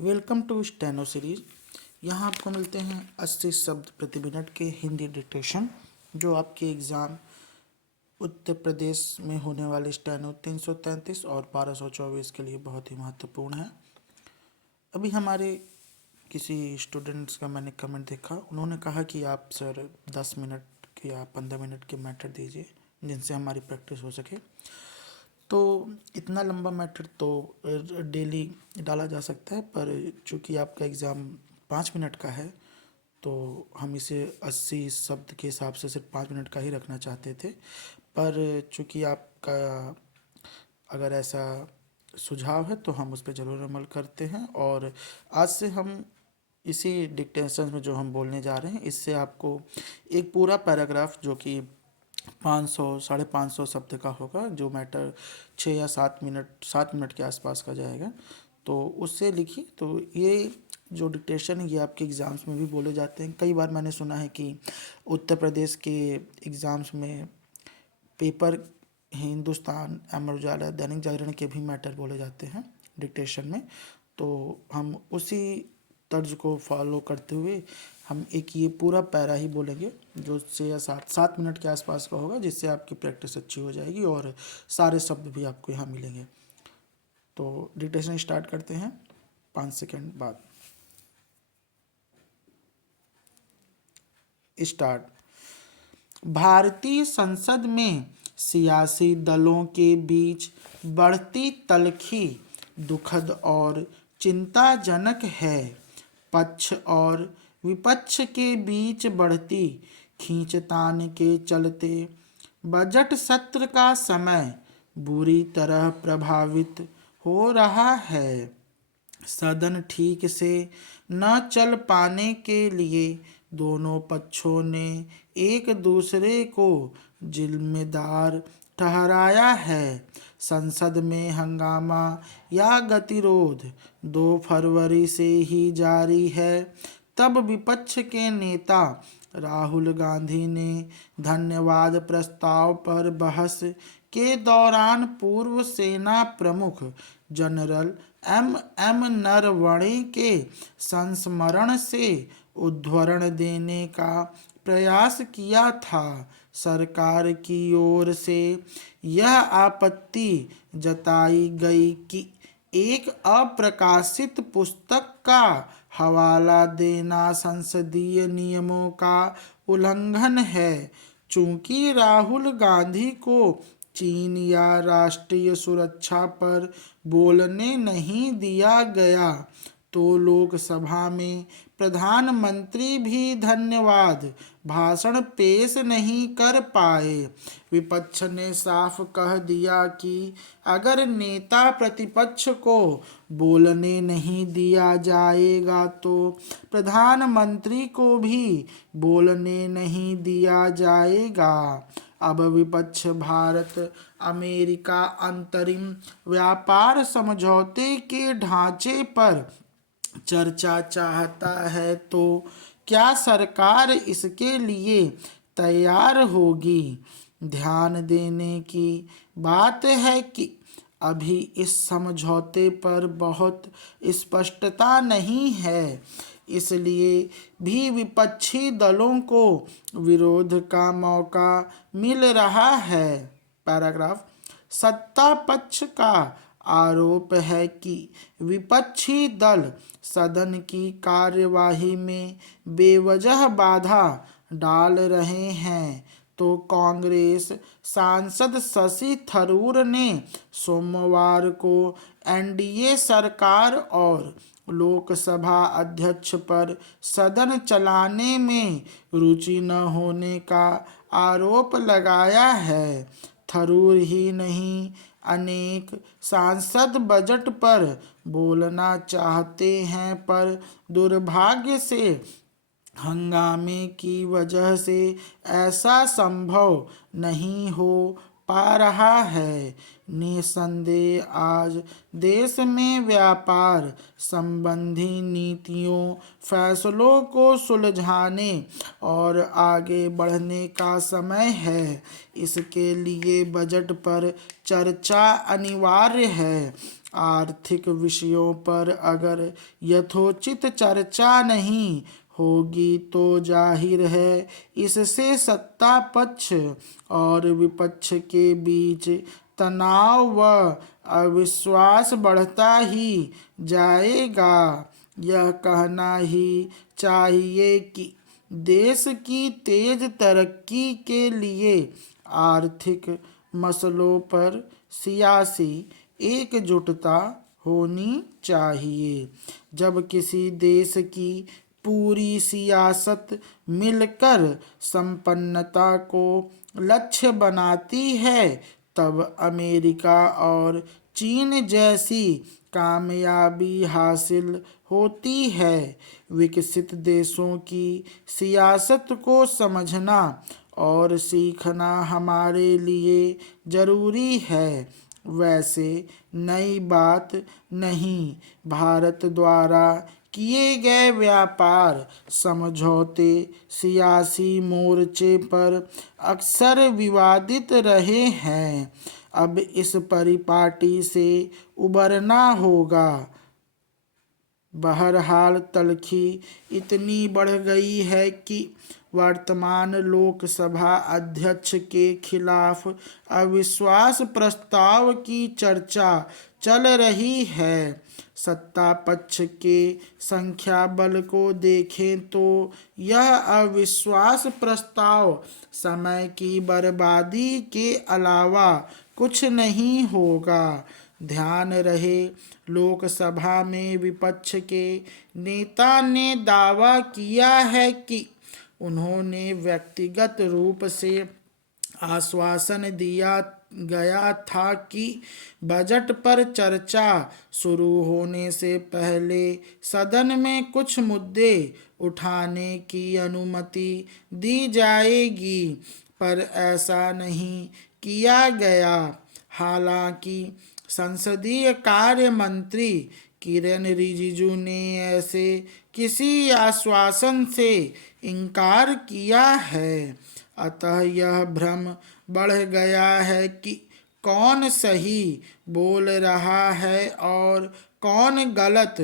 Welcome to steno series. यहाँ आपको मिलते हैं 80 शब्द प्रति मिनट के हिंदी डिक्टेशन, जो आपके एग्ज़ाम उत्तर प्रदेश में होने वाले स्टेनो 333 और 1224 के लिए बहुत ही महत्वपूर्ण है। अभी हमारे किसी स्टूडेंट्स का मैंने कमेंट देखा, उन्होंने कहा कि आप सर 10 मिनट के या 15 मिनट के मैटर दीजिए जिनसे हमारी प्रैक्टिस हो सके। तो इतना लंबा मैटर तो डेली डाला जा सकता है, पर चूंकि आपका एग्ज़ाम 5 मिनट का है तो हम इसे 80 शब्द के हिसाब से सिर्फ 5 मिनट का ही रखना चाहते थे। पर चूंकि आपका अगर ऐसा सुझाव है तो हम उस पर ज़रूर अमल करते हैं। और आज से हम इसी डिक्टेशन में जो हम बोलने जा रहे हैं, इससे आपको एक पूरा पैराग्राफ जो कि 500 550 शब्द का होगा, जो मैटर 6 या 7 मिनट के आसपास का जाएगा, तो उससे लिखिए। तो ये जो डिक्टेशन है ये आपके एग्ज़ाम्स में भी बोले जाते हैं। कई बार मैंने सुना है कि उत्तर प्रदेश के एग्ज़ाम्स में पेपर हिंदुस्तान, अमर उजाला, दैनिक जागरण के भी मैटर बोले जाते हैं डिक्टेशन में। तो हम उसी तर्ज को फॉलो करते हुए हम एक ये पूरा पैरा ही बोलेंगे, जो 6 या 7 मिनट के आसपास का होगा, जिससे आपकी प्रैक्टिस अच्छी हो जाएगी और सारे शब्द भी आपको यहाँ मिलेंगे। तो डिक्टेशन स्टार्ट करते हैं 5 सेकंड बाद। स्टार्ट। भारतीय संसद में सियासी दलों के बीच बढ़ती तल्खी दुखद और चिंताजनक है। पक्ष और विपक्ष के बीच बढ़ती खींचतान के चलते बजट सत्र का समय बुरी तरह प्रभावित हो रहा है। सदन ठीक से न चल पाने के लिए दोनों पक्षों ने एक दूसरे को जिम्मेदार ठहराया है। संसद में हंगामा या गतिरोध 2 फरवरी से ही जारी है। तब विपक्ष के नेता राहुल गांधी ने धन्यवाद प्रस्ताव पर बहस के दौरान पूर्व सेना प्रमुख जनरल एम नरवणे के संस्मरण से उद्धरण देने का प्रयास किया था। सरकार की ओर से यह आपत्ति जताई गई कि एक अप्रकाशित पुस्तक का हवाला देना संसदीय नियमों का उल्लंघन है। चूंकि राहुल गांधी को चीन या राष्ट्रीय सुरक्षा पर बोलने नहीं दिया गया, तो लोकसभा में प्रधानमंत्री भी धन्यवाद भाषण पेश नहीं कर पाए। विपक्ष ने साफ कह दिया कि अगर नेता प्रतिपक्ष को बोलने नहीं दिया जाएगा तो प्रधानमंत्री को भी बोलने नहीं दिया जाएगा। अब विपक्ष भारत अमेरिका अंतरिम व्यापार समझौते के ढांचे पर चर्चा चाहता है, तो क्या सरकार इसके लिए तैयार होगी? ध्यान देने की बात है कि अभी इस समझौते पर बहुत स्पष्टता नहीं है, इसलिए भी विपक्षी दलों को विरोध का मौका मिल रहा है। पैराग्राफ। सत्ता पक्ष का आरोप है कि विपक्षी दल सदन की कार्यवाही में बेवजह बाधा डाल रहे हैं, तो कांग्रेस सांसद शशि थरूर ने सोमवार को एनडीए सरकार और लोकसभा अध्यक्ष पर सदन चलाने में रुचि न होने का आरोप लगाया है। थरूर ही नहीं, अनेक सांसद बजट पर बोलना चाहते हैं, पर दुर्भाग्य से हंगामे की वजह से ऐसा संभव नहीं हो पा रहा है। निसंदेह आज देश में व्यापार संबंधी नीतियों, फैसलों को सुलझाने और आगे बढ़ने का समय है। इसके लिए बजट पर चर्चा अनिवार्य है। आर्थिक विषयों पर अगर यथोचित चर्चा नहीं होगी तो जाहिर है इससे सत्ता पक्ष और विपक्ष के बीच तनाव व अविश्वास बढ़ता ही जाएगा। यह कहना ही चाहिए कि देश की तेज तरक्की के लिए आर्थिक मसलों पर सियासी एकजुटता होनी चाहिए। जब किसी देश की पूरी सियासत मिलकर संपन्नता को लक्ष्य बनाती है तब अमेरिका और चीन जैसी कामयाबी हासिल होती है। विकसित देशों की सियासत को समझना और सीखना हमारे लिए ज़रूरी है। वैसे नई बात नहीं, भारत द्वारा किए गए व्यापार समझौते सियासी मोर्चे पर अक्सर विवादित रहे हैं। अब इस परिपाटी से उबरना होगा। बहरहाल तलखी इतनी बढ़ गई है कि वर्तमान लोकसभा अध्यक्ष के खिलाफ अविश्वास प्रस्ताव की चर्चा चल रही है। सत्ता पक्ष के संख्या बल को देखें तो यह अविश्वास प्रस्ताव समय की बर्बादी के अलावा कुछ नहीं होगा। ध्यान रहे, लोकसभा में विपक्ष के नेता ने दावा किया है कि उन्होंने व्यक्तिगत रूप से आश्वासन दिया गया था कि बजट पर चर्चा शुरू होने से पहले सदन में कुछ मुद्दे उठाने की अनुमति दी जाएगी, पर ऐसा नहीं किया गया। हालांकि संसदीय कार्य मंत्री किरेन रिजिजू ने ऐसे किसी आश्वासन से इनकार किया है। अतः यह भ्रम बढ़ गया है कि कौन सही बोल रहा है और कौन गलत।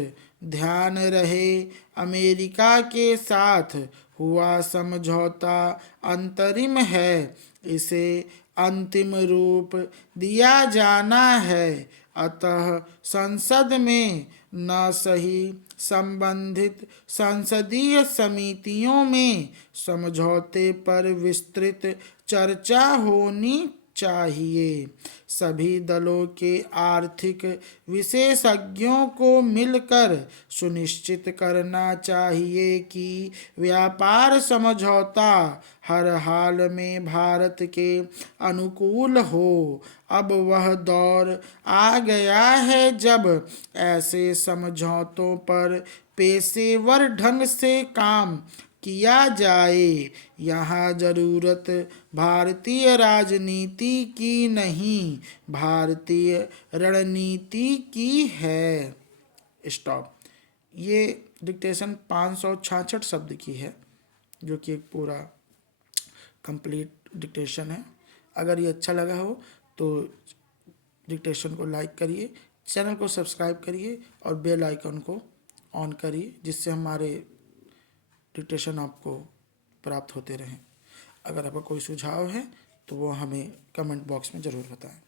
ध्यान रहे, अमेरिका के साथ हुआ समझौता अंतरिम है, इसे अंतिम रूप दिया जाना है। अतः संसद में न सही संबंधित संसदीय समितियों में समझौते पर विस्तृत चर्चा होनी चाहिए। सभी दलों के आर्थिक विशेषज्ञों को मिलकर सुनिश्चित करना चाहिए कि व्यापार समझौता हर हाल में भारत के अनुकूल हो। अब वह दौर आ गया है जब ऐसे समझौतों पर पेशेवर ढंग से काम किया जाए। यहाँ जरूरत भारतीय राजनीति की नहीं, भारतीय रणनीति की है। स्टॉप। ये डिक्टेशन 566 शब्द की है, जो कि एक पूरा कंप्लीट डिक्टेशन है। अगर ये अच्छा लगा हो तो डिक्टेशन को लाइक करिए, चैनल को सब्सक्राइब करिए और बेल आइकन को ऑन करिए, जिससे हमारे डिक्टेशन आपको प्राप्त होते रहें। अगर आपका कोई सुझाव है तो वो हमें कमेंट बॉक्स में ज़रूर बताएं।